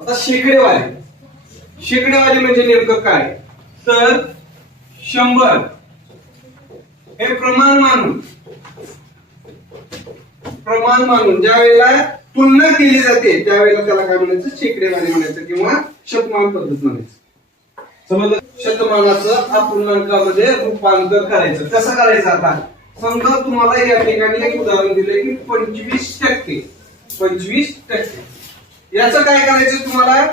आता शेकडेवारी शेकडेवारी म्हणजे नेमकं काय? तर शंभर. हे प्रमाण मानून. प्रमाण मानून ज्या वेळेला तुलना केली जाते त्यावेळेला त्याला काय म्हणायचं? शेकडेवारी म्हणायचं किंवा शतमान पद्धत म्हणायचं. समजलं? शतमानाचं अपूर्णांकामध्ये रूपांतर करायचं. कसं करायचं आता? समजा तुम्हाला या ठिकाणी एक उदाहरण दिलं की पंचवीस टक्के. पंचवीस टक्के. याचं काय करायचं तुम्हाला?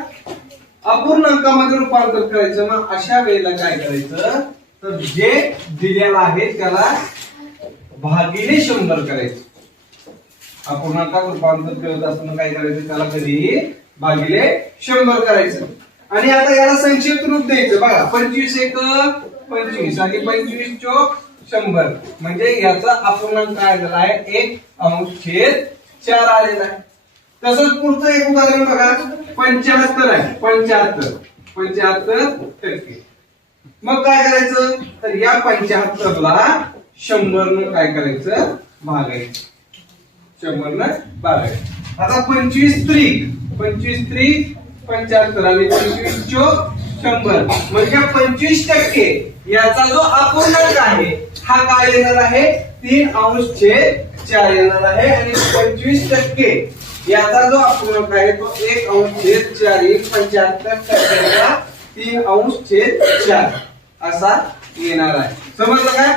अपूर्णांकामध्ये रूपांतर करायचं. मग अशा वेळेला काय करायचं? तर जे दिलेलं आहे त्याला भागिले शंभर करायचं. अपूर्णांकात रूपांतर करत असताना काय करायचं? त्याला कधी? भागिले शंभर करायचं. आणि आता याला संक्षिप्त रूप द्यायचं. बघा पंचवीस एक पंचवीस आणि पंचवीस चोक शंभर. म्हणजे याचा अपूर्णांक काय झाला आहे? एक अंश छेद चार आलेला आहे. तसंच पुढचं एक उदाहरण बघा. पंच्याहत्तर आहे. पंच्याहत्तर. पंच्याहत्तर टक्के. मग काय करायचं? तर या पंच्याहत्तरला शंभर न काय करायचं? भागायचं. शंभर न भागायचं. आता पंचवीस त्रिक. पंचवीस त्रिक पंच्याहत्तर आणि पंचवीस चोक शंभर. म्हणजे पंचवीस टक्के याचा जो अपूर्णांक आहे हा काय येणार आहे? तीन अंश छेद चार येणार आहे आणि पंचवीस टक्के. याचा जो अपूर्णांक आहे तो एक अंश छेद चार एक पंच्याहत्तर तीन अंश छेद चार असा येणार आहे. समजलं काय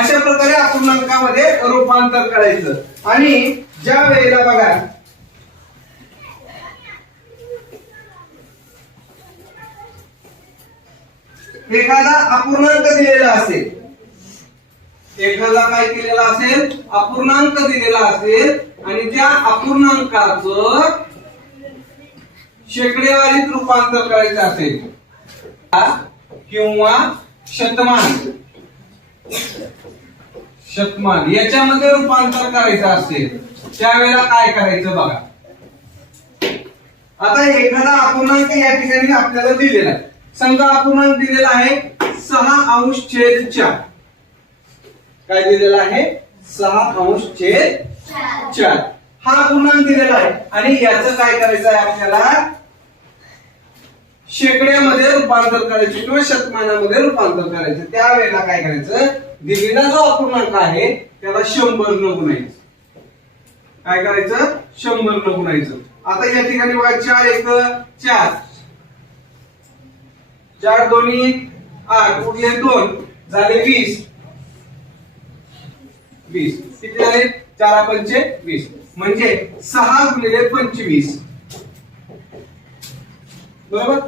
अशा प्रकारे अपूर्णांकामध्ये रूपांतर करायचं. आणि ज्या वेळेला बघा एखादा अपूर्णांक दिलेला असेल एखादा काय केलेला असेल अपूर्णांक दिलेला असेल आणि त्या अपूर्णांकाच शेकडेवारीत रूपांतर करायचं असेल किंवा शतमान. शतमान याच्यामध्ये रूपांतर करायचं असेल त्यावेळेला काय करायचं बघा. आता एखादा अपूर्णांक या ठिकाणी आपल्याला दिलेला आहे. समजा अपूर्णांक दिलेला आहे सहा अंश छेद चार काय दिलेला आहे? सहा अंश छेद चार. हा पूर्णांक दिलेला आहे. आणि याचं काय करायचं आहे आपल्याला? शेकड्यामध्ये रूपांतर करायचे किंवा शतमानामध्ये रूपांतर करायचं. त्यावेळेला काय करायचं? दिलेला जो अपूर्णांक आहे त्याला शंभर न गुणायचं. काय करायचं? शंभर न गुणायचं. आता या ठिकाणी बघा चार एक चार. चार दोन्ही आठ उरले दोन. झाले वीस. वीस. किती झाले? चार पंचे वीस म्हणजे सहा गुणिले पंचवीस. बरोबर?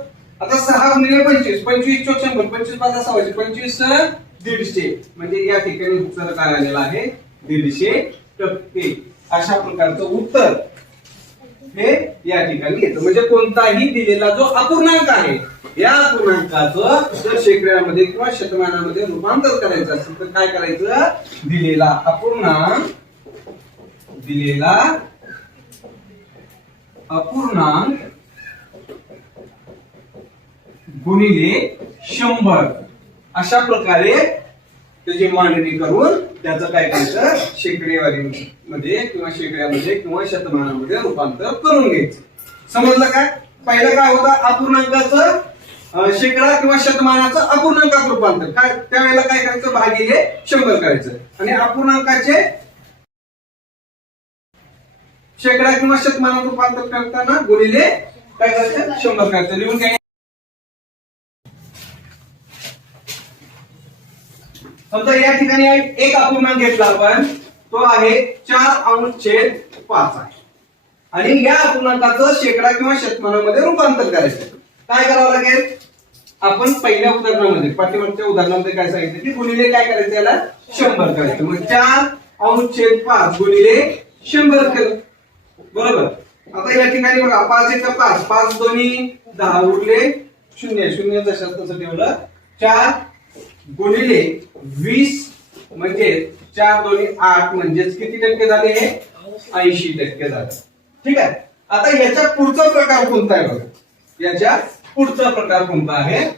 आता सहा गुणिले पंचवीस. पंचवीस चोक शंभर. पंचवीस पाच सहाशे. पंचवीस दीडशे. म्हणजे या ठिकाणी उत्तर काय आलेलं आहे दीडशे टक्के. अशा प्रकारचं उत्तर. हे या ठिकाणी येतं. म्हणजे कोणताही दिलेला जो अपूर्णांक आहे या अपूर्णांकाचं जर शेकड्यामध्ये किंवा शतमानामध्ये रूपांतर करायचं असेल तर काय करायचं? दिलेला अपूर्णांक दिलेला अपूर्णांक गुणिले शंभर. अशा प्रकारे त्याची मांडणी करून त्याचं काय करायचं? शेकडेवारी मध्ये किंवा शेकड्यामध्ये किंवा शतमानामध्ये रूपांतर करून घ्यायचं. समजलं काय? पहिलं काय होतं? अपूर्णांकाचं शेकडा किंवा शतमानाचं अपूर्णांकात रूपांतर. काय? त्यावेळेला काय करायचं? भागिले शंभर करायचं. आणि अपूर्णांकाचे शेकडा किंवा शतमानात रूपांतर करताना गुणिले काय करायचं? शंभर करायचं. लिहून काय समजा या ठिकाणी एक अपूर्णांक घेतला आपण तो आहे चार अंश छेद पाच आहे. आणि या अपूर्णांकाचं शेकडा किंवा शतमानामध्ये रूपांतर करायचं. काय करावं लागेल? आपण पहिल्या उदाहरणामध्ये पाठीमागच्या उदाहरणामध्ये काय सांगितलं की गुणिले काय करायचं याला? शंभर करायचं. मग चार अंश छेद पाच गुणिले शंभर केलं. बरोबर? आता या ठिकाणी बघा पाच एक पाच. पाच दोन्ही दहा उरले शून्य. शून्य तशाच तसं ठेवलं चार गुणिले वीस म्हणजे चार दोन्ही आठ म्हणजेच किती टक्के झाले? हे ऐंशी टक्के झाले. ठीक आहे? आता याच्या पुढचा प्रकार कोणता आहे बघा? याच्या पुढचा प्रकार कोणता आहे?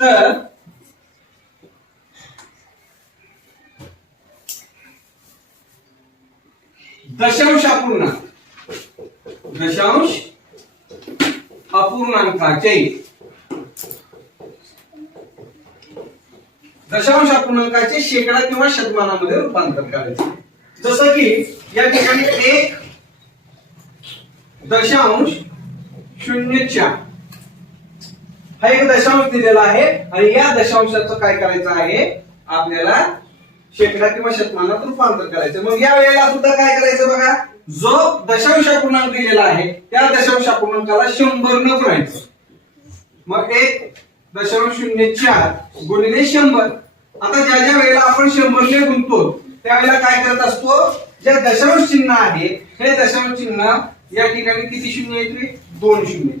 तर दशांश अपूर्णांक. दशांश अपूर्णांकाचे दशांश अपूर्णांकाचे शेकडा किंवा शतमानामध्ये रूपांतर करायचे. जसं की या ठिकाणी एक दशांश शून्य चार. हा एक दशांश दिलेला आहे आणि या दशांशाचं काय करायचं आहे? आपल्याला शेकडा किंवा शतमानात रूपांतर करायचं मग या वेळेला सुद्धा काय करायचं बघा? जो दशांश अपूर्णांक दिलेला आहे त्या दशांश अपूर्णांकाला शंभर न करायचं मग एक दशांश शून्य चार गुणिले शंभर. आता ज्या ज्या वेळेला आपण शंभरने गुणतो त्यावेळेला काय करत असतो? ज्या दशांश चिन्ह आहे हे दशांश चिन्ह या ठिकाणी किती शून्य येते दोन शून्य.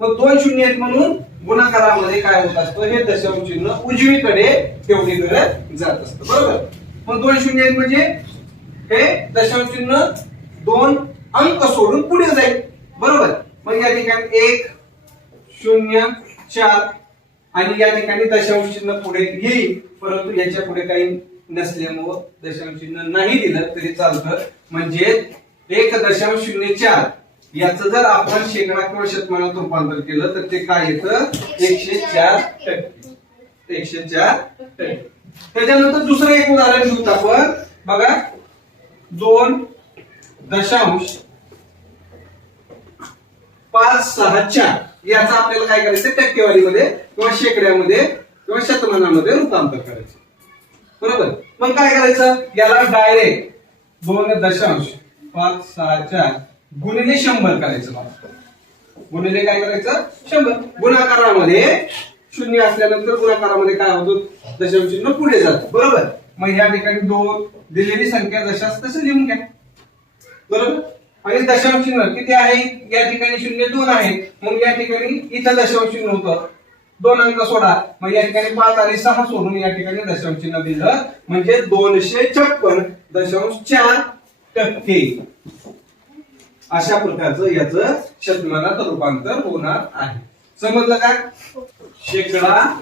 मग दोन शून्य आहेत म्हणून गुणाकारामध्ये काय होत असतं? हे दशांश चिन्ह उजवीकडे तेवढीकडे जात असतं. बरोबर? मग दोन शून्य आहेत म्हणजे हे दशांश चिन्ह दोन अंक सोडून पुढे जाईल. बरोबर? मग या ठिकाणी एक शून्य चार आणि या ठिकाणी दशांश चिन्ह पुढे येईल. परंतु याच्यापुढे काही नसल्यामुळं दशांश चिन्ह नाही दिलं तरी चालतं. म्हणजे एक दशांश शून्य चार याचं जर आपण शेकडा किंवा शतमानात रूपांतर केलं तर ते काय येतं? एकशे चार टक्के. एकशे चार टक्के. त्याच्यानंतर दुसरं एक उदाहरण घेऊत आपण. बघा दोन दशांश पाच सहा चार. याचा आपल्याला काय करायचं? टक्केवारीमध्ये किंवा शेकड्यामध्ये किंवा शतमानामध्ये रूपांतर करायचं. बरोबर? मग काय करायचं? याला डायरेक्ट दोन दशांश पाच सहा चार गुणिले शंभर करायचं मला गुणिले काय करायचं? शंभर. गुणाकारामध्ये शून्य असल्यानंतर गुणाकारामध्ये काय होतं? दशांश चिन्ह पुढे जातं. बरोबर? मग या ठिकाणी दोन दिलेली संख्या दशांश तसं लिहून घ्या. बरोबर? आणि दशांश चिन्ह किती आहे? या ठिकाणी शून्य दोन आहे. मग या ठिकाणी इथं दशांश चिन्ह होतं. दोन अंक सोडा. मग या ठिकाणी पाच आणि सहा सोडून या ठिकाणी दशांश चिन्ह दिलं. म्हणजे दोनशे छप्पन दशांश चार टक्के. अशा प्रकारचं याचं शतमानात रूपांतर होणार आहे. समजलं का? शेकडा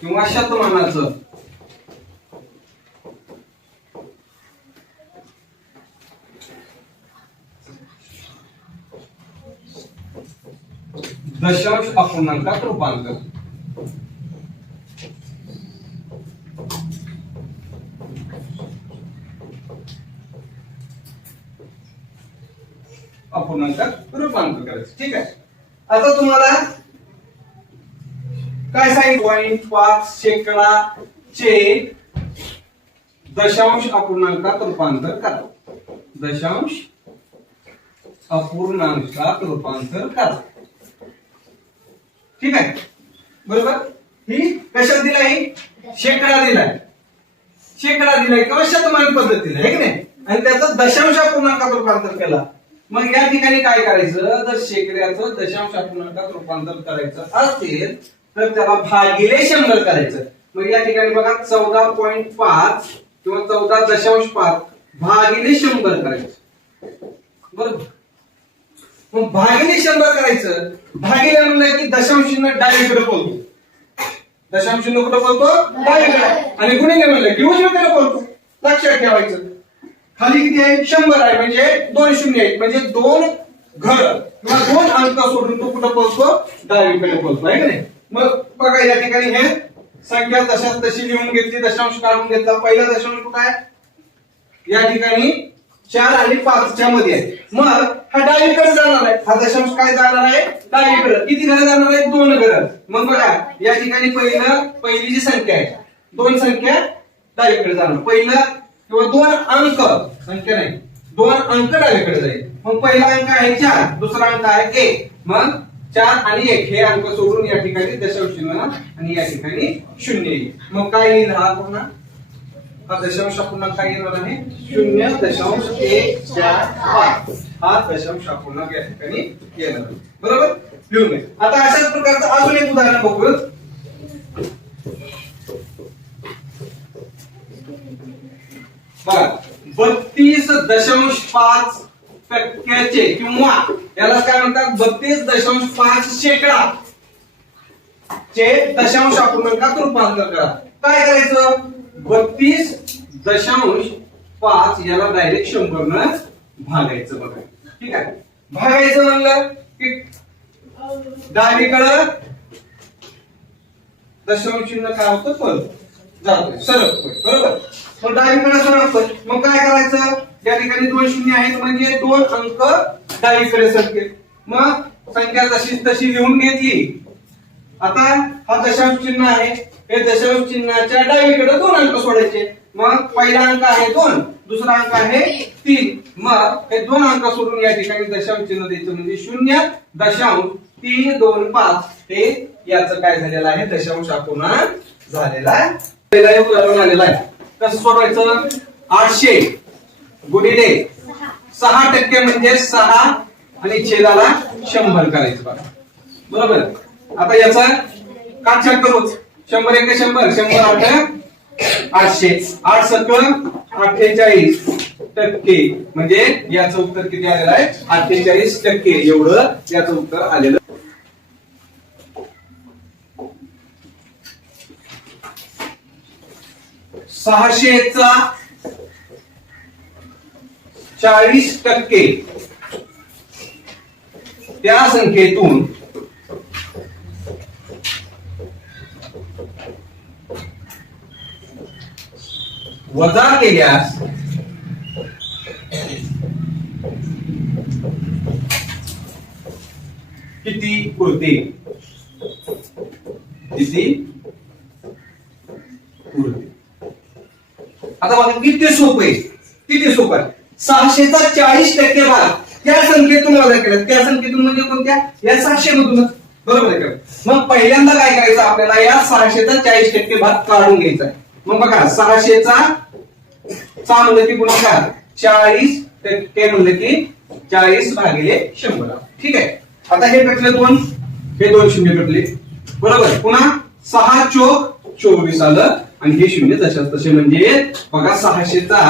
किंवा शतमानाचं. दशांश अपूर्णांकात रूपांतर. अपूर्णांकात रूपांतर करायचं. ठीक आहे? आता तुम्हाला काय सांगितलं? पॉईंट पाच शेकडा चे दशांश अपूर्णांकात रूपांतर करा. दशांश अपूर्णांकात रूपांतर करा. ठीक आहे? बरोबर? ही कशात दिलाय? शेकडा दिलाय. शेकडा दिलाय किंवा शतमान पद्धतीला आहे की नाही? आणि त्याचा दशांश पूर्णांकात रूपांतर केला. मग या ठिकाणी काय करायचं? जर शेकड्याचं दशांश पूर्णांकात रूपांतर करायचं असेल तर त्याला भागिले शंभर करायचं मग या ठिकाणी बघा चौदा पॉईंट पाच किंवा चौदा दशांश पाच भागिले शंभर करायचं. बरोबर? मग भागिले शंभर करायचं. भागिले म्हणलं की दशांश चिन्ह डावीकडे बोलतो. दशांश चिन्ह कुठं बोलतो? डावीकडे आणि गुणिले म्हणलं की उजवीकडे बोलतो. लक्षात ठेवायचं. खाली किती आहे? शंभर आहे. म्हणजे दोन शून्य आहेत म्हणजे दोन घर किंवा दोन अंक सोडून तो कुठं बोलतो? डावीकडे बोलतो. आहे का नाही? मग बघा या ठिकाणी हे संख्या तशाच तशी लिहून घेतली दशांश काढून घेतला. पहिला दशांश कुठं आहे? या ठिकाणी चार आणि पाचच्या मध्ये आहे मग हा डावीकडे जाणार आहे. हा दशांश काय जाणार आहे? डावीकडे. किती घरं जाणार आहेत? दोन घरं. मग बघा या ठिकाणी पहिलं पहिली जी संख्या आहे. दोन संख्या डावीकडे जाणार. पहिलं किंवा दोन अंक. संख्या नाही. दोन अंक डावीकडे जाईल. मग पहिला अंक आहे चार. दुसरा अंक आहे एक. मग चार आणि एक हे अंक सोडून या ठिकाणी दशांश आणि या ठिकाणी शून्य येईल. मग काय येईल हा पूर्ण? हा दशांश अपूर्णांक काय येणार आहे शून्य दशांश एक चार पाच. हा दशांश अपूर्णांक या ठिकाणी येणार बरोबर? लिहून आता अशाच प्रकारचं अजून एक उदाहरण बघूया. बघा बत्तीस दशांश पाच टक्क्याचे किंवा याला काय म्हणतात? बत्तीस दशांश पाच शेकडा चे दशांश अपूर्णांकात रूपांतर करा. काय करायचं? बत्तीस दशांश पाच याला डायरेक्ट शंभर न भागायचं बघा. ठीक आहे? भागायचं म्हणलं की डावीकडं दशांश चिन्ह काय होतं? परत जातोय. सरकतोय बरोबर? मग डावीकडे पण मग काय करायचं? या ठिकाणी दोन शून्य आहेत म्हणजे दोन अंक डावीकडे सरकेल. मग संख्या जशी तशी लिहून घेतली. आता हा दशांश चिन्ह आहे. हे दशांश चिन्हाच्या डावीकडे दोन अंक सोडायचे. मग पहिला अंक आहे दोन दुसरा अंक आहे तीन. मग हे दोन अंक सोडून या ठिकाणी दशांश चिन्ह द्यायचं म्हणजे शून्य दशांश तीन दोन पाच. हे याचं काय झालेलं आहे? दशांश अपूर्णांक झालेला आहे. पहिला हे उदाहरण आलेलं आहे. कसं सोडवायचं? आठशे गुणिले सहा टक्के म्हणजे सहा आणि छेदाला शंभर करायचं बघा. बरोबर? आता याचा काटछाट करूच. शंभर एक शंभर शंभर आठ आठशे. आठ सत्तर अठ्ठेचाळीस टक्के. म्हणजे याचं उत्तर किती आलेलं आहे? अठ्ठेचाळीस टक्के. एवढं याचं उत्तर आलेलं. सहाशेचा चाळीस टक्के. त्या संख्येतून वजा केल्यास किती उरते किती उरते आता बघा किती सोपं आहे? किती सोपं आहे? सहाशेचा चाळीस टक्के भाग या संख्येतून वजा केला त्या संख्येतून म्हणजे कोणत्या? या सहाशे मधूनच बरोबर आहे मग पहिल्यांदा काय करायचं आपल्याला? या सहाशेचा चाळीस टक्के भाग काढून घ्यायचा आहे. मग बघा सहाशेचा चा म्हणलं की गुणाकार चाळीस टक्के म्हणलं की चाळीस भागिले शंभर. ठीक आहे? आता हे पटले दोन. हे दोन शून्य कटले बरोबर? पुन्हा सहा चोक चोवीस आलं. आणि हे शून्य तशाच तसे म्हणजे बघा सहाशेचा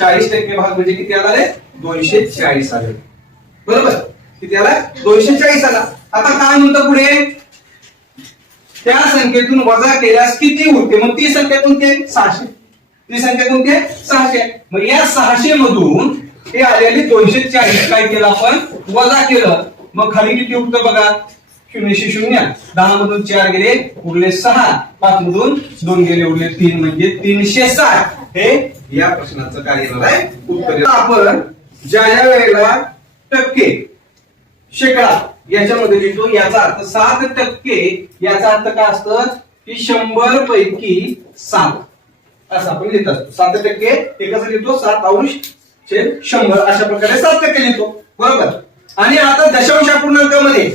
चाळीस टक्के भाग म्हणजे किती आला रे? दोनशे चाळीस आले. बरोबर? किती आला? दोनशे चाळीस आला. आता काय म्हणतो पुढे? त्या संख्येतून वजा केल्यास किती उरते मग ती संख्या कोणती सहाशे. ती संख्या कोणती आहे? सहाशे. मग या सहाशे मधून हे आलेले दोनशे चाळीस काय केलं आपण? वजा केलं. मग खाली किती उठतं बघा? शून्यशे शून्य. दहा मधून चार गेले उरले सहा. पाच मधून दोन गेले उरले तीन. म्हणजे तीनशे साठ. हे या प्रश्नाचं काय येणार आहे? उत्तर आपण ज्या ज्या वेळेला टक्के शेकडा याच्यामध्ये लिहितो याचा अर्थ सात टक्के. याचा अर्थ काय असतं? की शंभर पैकी सात. असं आपण लिहित असतो. सात टक्के हे कसं लिहितो सात अंश छेद शंभर. अशा प्रकारे सात टक्के लिहितो. बरोबर? आणि आता दशांश अपूर्णांकामध्ये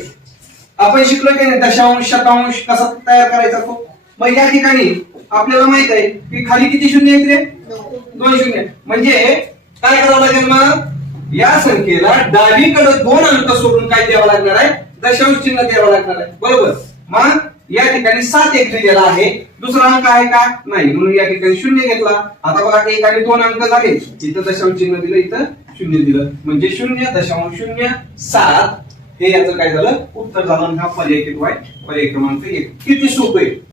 आपण शिकलो की नाही दशांश शतांश कसा तयार करायचा तो? मग या ठिकाणी आपल्याला माहीत आहे की खाली किती शून्य आहेत रे? दोन शून्य. म्हणजे काय करावं लागेल मग? या संख्येला डावीकडे दोन अंक सोडून काय द्यावं लागणार आहे? दशांश चिन्ह द्यावं लागणार आहे. बरोबर? मग या ठिकाणी सात एक दिलेला आहे. दुसरा अंक आहे का? नाही. म्हणून या ठिकाणी शून्य घेतला. आता बघा एक आणि दोन अंक झाले. इथं दशांश चिन्ह दिलं इथं शून्य दिलं. म्हणजे शून्य दशांश शून्य सात. हे याचं काय झालं? उत्तर झालं. हा पर्याय किती आहे पर्याय क्रमांक एक. किती सोपं? आहे